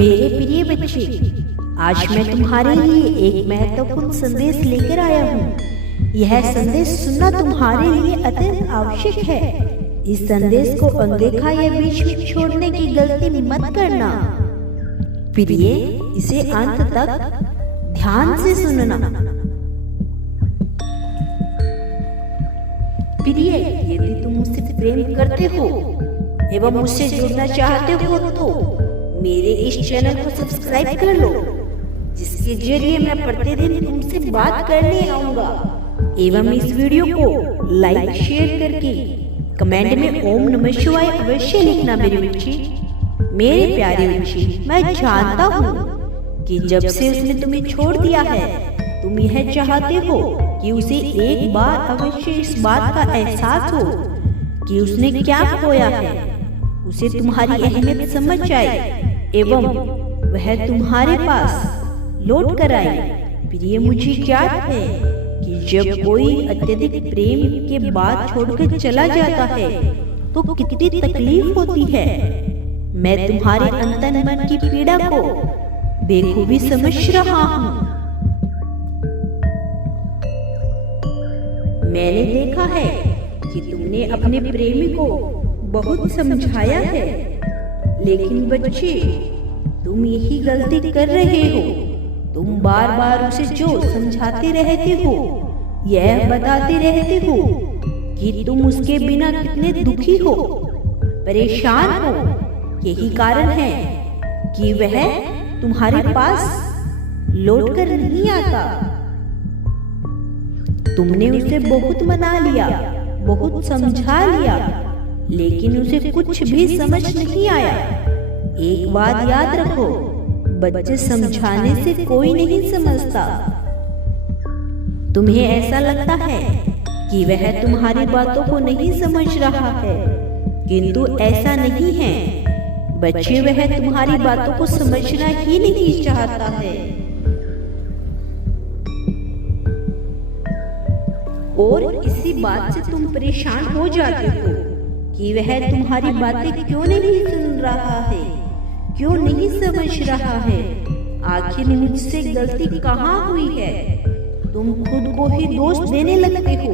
मेरे प्रिय बच्चे, आज मैं तुम्हारे लिए एक महत्वपूर्ण संदेश लेकर आया हूँ। यह संदेश सुनना तुम्हारे लिए अत्यंत आवश्यक है। इस संदेश को अनदेखा या बीच में छोड़ने की गलती मत करना। प्रिय, इसे अंत तक ध्यान से सुनना। प्रिय, यदि तुम मुझसे प्रेम करते हो एवं मुझसे जुड़ना चाहते हो तो मेरे इस चैनल को सब्सक्राइब कर लो, जिसके जरिए मैं प्रतिदिन तुमसे बात करने आऊंगा। एवं इस वीडियो को लाइक शेयर करके कमेंट में ओम नमः शिवाय अवश्य लिखना। मेरे बच्चे, मेरे प्यारे बच्चे, मैं जानता हूँ कि जब से उसने तुम्हें छोड़ दिया है, तुम यह चाहते हो कि उसे एक बार अवश्य इस बात का एहसास हो कि उसने क्या खोया है, उसे तुम्हारी अहमियत समझ आए एवं वह तुम्हारे पास लौट कर आए। प्रिय, मुझे याद है कि जब कोई अत्यधिक प्रेम के बाद छोड़कर चला जाता है तो कितनी तकलीफ होती है। मैं तुम्हारे अंतन मन की पीड़ा को बेखूबी समझ रहा हूँ। मैंने देखा है कि तुमने अपने प्रेमी को बहुत समझाया है, लेकिन बच्चे, तुम यही गलती कर रहे हो। तुम बार बार उसे जो समझाते रहते हो, यह बताते रहते हो कि तुम उसके बिना कितने दुखी हो, परेशान हो। यही कारण है कि वह तुम्हारे पास लौट कर नहीं आता। तुमने उसे बहुत मना लिया, बहुत समझा लिया, लेकिन उसे कुछ भी समझ नहीं आया। एक बात याद रखो, बच्चे समझाने से कोई नहीं समझता। तुम्हें ऐसा लगता है कि वह तुम्हारी बातों को नहीं समझ रहा है, किंतु ऐसा नहीं है बच्चे। वह तुम्हारी बातों को समझना ही नहीं चाहता है और इसी बात से तुम परेशान हो जाते हो कि वह तुम्हारी बातें क्यों नहीं सुन रहा है, क्यों नहीं समझ रहा है। आखिर मुझसे गलती कहाँ हुई है? तुम खुद को ही दोष देने लगते हो।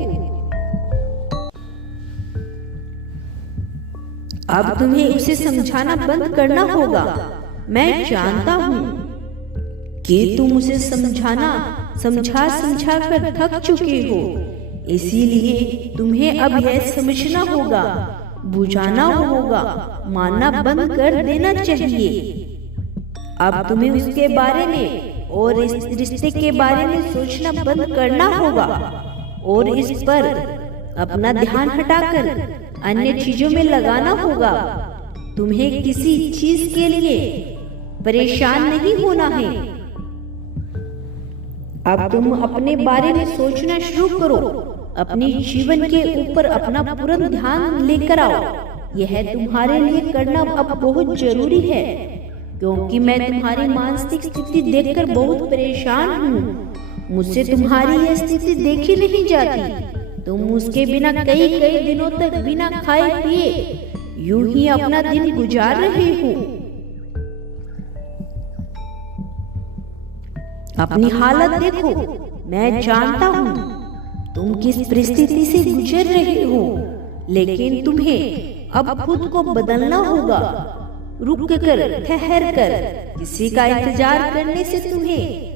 अब तुम्हें उसे समझाना बंद करना होगा। मैं जानता हूँ कि तुम उसे समझा कर थक चुके हो, इसीलिए तुम्हें अब यह समझना होगा, बुझाना होगा, मानना बंद कर देना चाहिए। अब तुम्हें उसके बारे में और इस रिश्ते के बारे में सोचना बंद करना होगा और इस पर अपना ध्यान हटाकर अन्य चीजों में लगाना होगा। तुम्हें किसी चीज के लिए परेशान नहीं होना है। अब तुम अपने बारे में सोचना शुरू करो, अपने जीवन के ऊपर अपना पूर्ण ध्यान लेकर आओ। यह तुम्हारे लिए करना अब बहुत जरूरी है, क्योंकि मैं तुम्हारी मानसिक स्थिति देखकर बहुत परेशान हूँ। मुझसे तुम्हारी यह स्थिति देखी नहीं जाती। तुम उसके बिना कई दिनों तक बिना खाए पिए यूं ही अपना दिन गुजार रहे हो। अपनी हालत देखो। मैं जानता हूँ तुम किस परिस्थिति से गुजर रहे हो, लेकिन तुम्हें अब खुद को बदलना होगा। रुक कर, ठहर कर, किसी का इंतजार करने से तुम्हें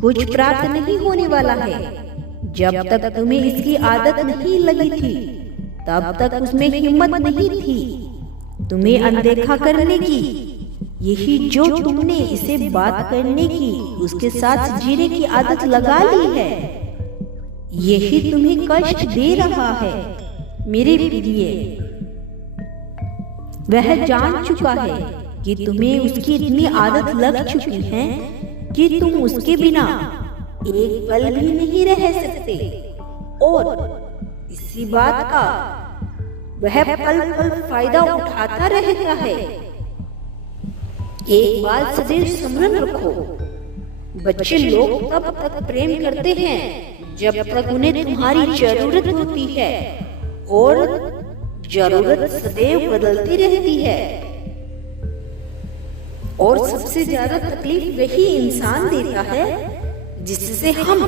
कुछ प्राप्त नहीं होने वाला है। जब तक तुम्हें इसकी आदत नहीं लगी थी, तब तक उसमें हिम्मत नहीं थी तुम्हें अनदेखा करने की। यही जो तुमने इसे बात करने की, उसके साथ जीने की आदत लगा ली है, यही तुम्हें कष्ट दे रहा है। मेरे प्रिय, वह जान चुका है कि तुम्हें उसकी इतनी आदत लग चुकी है कि तुम उसके बिना एक पल भी नहीं रह सकते, और इसी बात का वह पल फायदा उठाता रहता है। एक बात सदैव स्मरण रखो, बच्चे लोग तब तक प्रेम करते हैं जब तक उन्हें तुम्हारी जरूरत होती है, और जरूरत सदैव बदलती रहती है। और सबसे ज्यादा तकलीफ वही इंसान देता है जिससे हम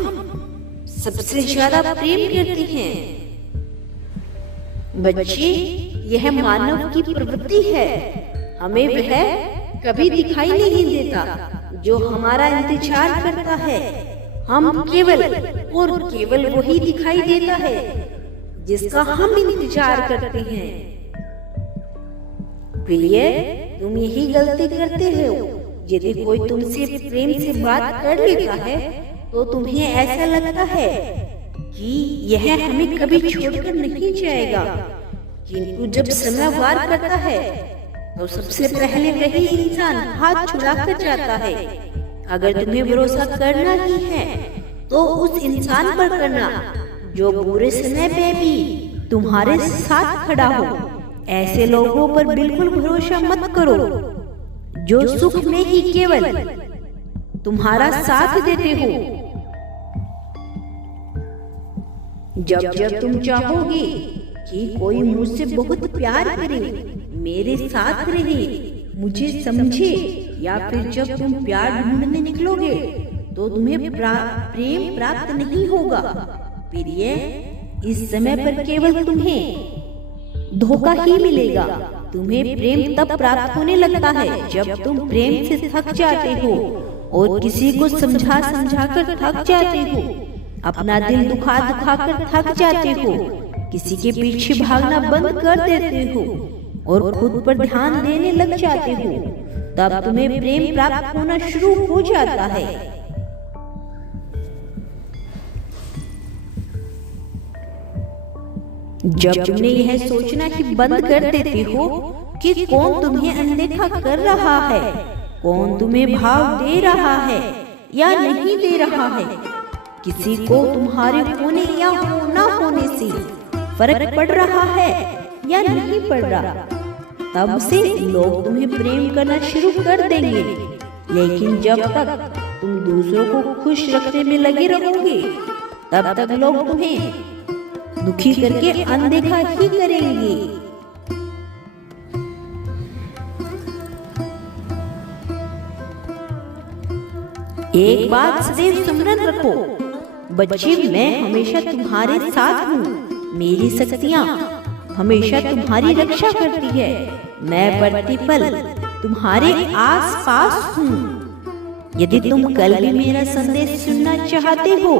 सबसे ज्यादा प्रेम करते हैं। बच्चे, यह मानव की प्रवृत्ति है। हमें वह कभी दिखाई नहीं देता जो हमारा इंतजार करता है। हम केवल और केवल वही दिखाई देता है जिसका हम इंतजार करते हैं। प्रिय, तुम यही गलती करते हो। यदि कोई तुमसे प्रेम से बात कर लेता है तो तुम्हें ऐसा लगता है कि यह हमें कभी छोड़कर नहीं जाएगा, किंतु जब समय वार करता है तो सबसे पहले वही इंसान हाथ छुड़ाकर जाता है। अगर तुम्हें भरोसा करना ही है तो उस इंसान पर करना जो बुरे समय पे भी तुम्हारे साथ खड़ा हो। ऐसे लोगों पर बिल्कुल भरोसा मत करो जो सुख में ही केवल तुम्हारा साथ देते हो। जब जब तुम चाहोगे कि कोई मुझसे बहुत प्यार करे, मेरे साथ रहे, मुझे समझे, या फिर जब तुम प्यार ढूंढने निकलोगे तो तुम्हें प्रेम प्राप्त नहीं होगा। प्रिय, इस समय पर केवल तुम्हें धोखा ही मिलेगा। तुम्हें प्रेम तब प्राप्त होने लगता है जब तुम प्रेम से थक जाते हो और किसी को समझा समझा कर थक जाते हो, अपना दिल दुखा दुखा कर थक जाते हो, किसी के पीछे भागना बंद कर देते हो और खुद पर ध्यान देने लग जाते हो। तब तुम्हें प्रेम प्राप्त होना शुरू हो जाता है। जब तुमने यह सोचना ही बंद कर देते हो कि कौन तुम्हें अनदेखा कर रहा है, कौन तुम्हें भाव दे रहा है या नहीं दे रहा है, किसी को तुम्हारे होने या ना होने से फर्क पड़ रहा है या नहीं पड़ रहा, तब से लोग तुम्हें प्रेम करना शुरू कर देंगे। लेकिन जब तक तुम दूसरों को खुश रखने में लगे रहोगे, तब तक लोग तुम्हें दुखी करके अनदेखा ही करेंगे। एक बात सदैव स्मरण रखो, बच्चे, मैं हमेशा तुम्हारे साथ हूँ। मेरी शक्तियाँ हमेशा तुम्हारी रक्षा करती है। मैं प्रतिपल तुम्हारे आस पास हूँ। यदि तुम कल भी मेरा संदेश सुनना चाहते हो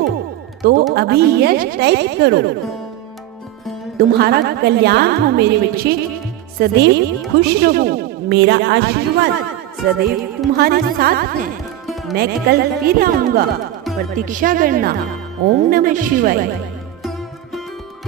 तो अभी यश टाइप करो। तुम्हारा कल्याण हो मेरे बच्चे, सदैव खुश रहो। मेरा आशीर्वाद सदैव तुम्हारे साथ है। मैं कल फिर आऊंगा, प्रतीक्षा करना। ओम नमः शिवाय।